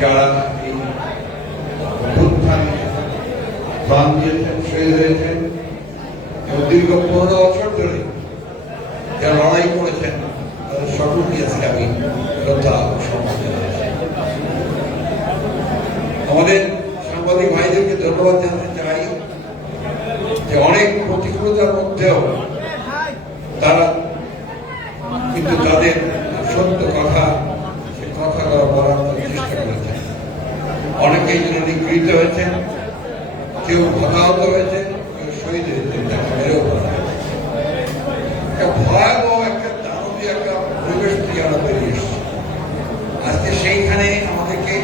যারা এই অভ্যুত্থানে প্রাণ দিয়েছেন, শহীদ হয়েছেন এবং দীর্ঘ 15 বছর ধরে যারা লড়াই করেছেন তাদের সকলকে আজকে আমি শ্রদ্ধা সম্মান জানাচ্ছি। আমাদের সাংবাদিক ভাইদেরকে ধন্যবাদ জানাতে চাই যে অনেক প্রতিকূলতার মধ্যেও তারা কিন্তু তাদের সত্য কথা সে কথাগুলো বলার চেষ্টা করেছেন। অনেকে এই জন্য নিগৃহীত হয়েছেন, কেউ হতাহত হয়েছেন, কেউ শহীদ হয়েছেন, তাকে মেরেও ফেলা হয়েছে। একটা ভয়াবহ একটা দানবী একটা পরিবেশ থেকে আমরা বেরিয়ে এসেছি। আজকে সেইখানে আমাদেরকে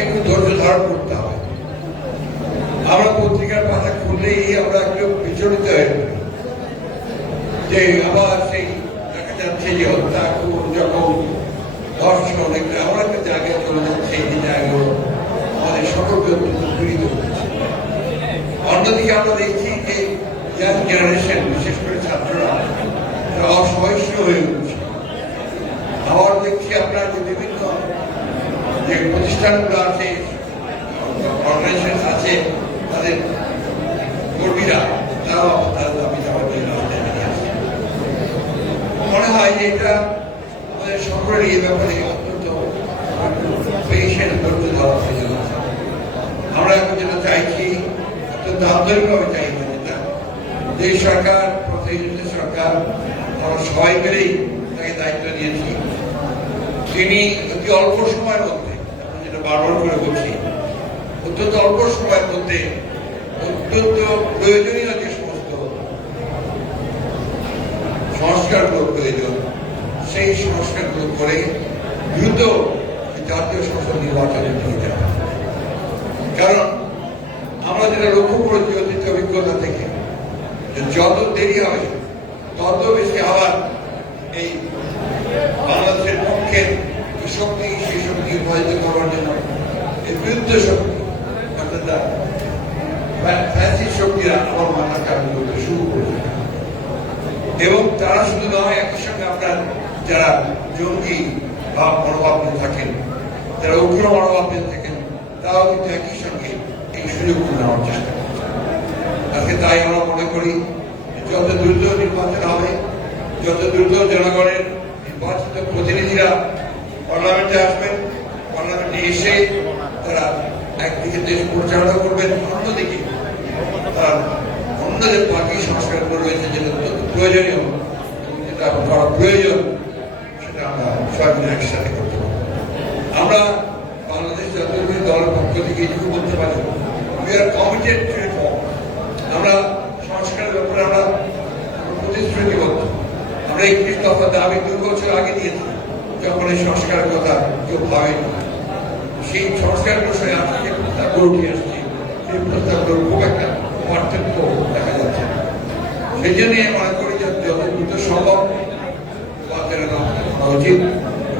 একটু ধৈর্য ধারণ করতে হবে। আমরা পত্রিকার পাতা খুললেই আমরা একটু বিচলিত হয়ে পড়ি যে আবার সেই দেখা যাচ্ছে যে হত্যা, খুন, যখন ধর্ষণ আমরা একটা জায়গায় চলে যাচ্ছে, এই জায়গাগুলো আমাদের সকলকে পীড়িত করছে। অন্যদিকে আমরা দেখছি যে ইয়াং জেনারেশন, বিশেষ করে ছাত্ররা, তারা অসহিষ্ণু হয়ে উঠছে। আবার দেখছি আপনার যে বিভিন্ন যে প্রতিষ্ঠানগুলো আছে, অর্গানাইজেশন আছে, তাদের কর্মীরা তারাও তাদের দাবি দাবা নিয়ে রাস্তায় বেরিয়ে আসছে। মনে হয় যে এটা আমাদের সকলের এই ব্যাপারে অত্যন্ত পেশেন্ট ধৈর্য ধরা প্রয়োজন আছে। আমরা এখন যেটা চাইছি অত্যন্ত আন্তরিকভাবে চাইছি, যেটা যে সরকার, প্রতিনিধি সরকার, আমরা সবাই মিলেই তাকে দায়িত্ব দিয়েছি, তিনি অতি অল্প সময়ের মধ্যে, যেটা বারবার করে বলছি, অত্যন্ত অল্প সময়ের মধ্যে অত্যন্ত প্রয়োজনীয় যে সমস্ত সংস্কারগুলো প্রয়োজন সেই সংস্কারগুলো করে দ্রুত জাতীয় সংসদ নির্বাচনে নিয়ে যাবে। কারণ আমরা যেটা লক্ষ্য করেছি অতীত অভিজ্ঞতা থেকে, যত দেরি হবে তত বেশি আবার এই বাংলাদেশের পক্ষের শক্তি, সেই শক্তি বিভাজিত করার জন্য এই বিরুদ্ধে শক্তি অর্থাৎ শক্তিরা আবার মাথা চালু করতে শুরু করেছে। এবং তারা শুধু নয়, একই সঙ্গে আপনার যারা জঙ্গি ভাব মনোভাব নিয়ে থাকেন, যারা উগ্র মনোভাব নিয়ে থাকেন, তারাও কিন্তু একই সঙ্গে এই সুযোগ নেওয়ার চেষ্টা করছে। আজকে তাই আমরা মনে করি যত দ্রুত নির্বাচন হবে, যত দ্রুত জনগণের নির্বাচিত প্রতিনিধিরা পার্লামেন্টে আসবেন, পার্লামেন্টে এসে তারা একদিকে দেশ পরিচালনা করবেন, অন্যদিকে তারা অন্যদের বাকি সংস্কারগুলো রয়েছে যেটা প্রয়োজনীয়, যেটা করা প্রয়োজন, সেটা আমরা সবাই মিলে একসাথে করতে পারবো। আমরা বাংলাদেশ জাতীয় দলের পক্ষ থেকে এটুকু বলতে পারি, we are committed two reform. আমরা সংস্কারের ব্যাপারে আমরা প্রতিশ্রুতিবদ্ধ। আমরা 21 দফা দাবি 2 বছর আগে দিয়েছি, যখন এই সংস্কারের কথা কেউ ভাবেনি। সেই সংস্কারগুলো সঙ্গে আজকে যে প্রস্তাবগুলো উঠে আসছে, সেই প্রস্তাবগুলোর খুব একটা পার্থক্য দেখা যাচ্ছে। সেই জন্যই মনে করি যে যত দ্রুত সম্ভব উচিত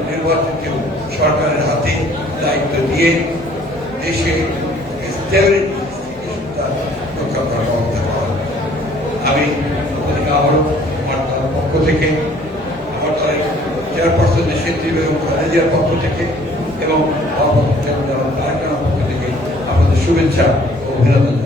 নির্বাচনকে সরকারের হাতে দায়িত্ব দিয়ে দেশে রক্ষা করার ব্যবস্থা করা। আমি আবারও আমার দলের পক্ষ থেকে, আমার দলের চেয়ারপারসন নেত্রী বেগম খালেদার পক্ষ থেকে এবং পক্ষ থেকে আপনাদের শুভেচ্ছা ও অভিনন্দন।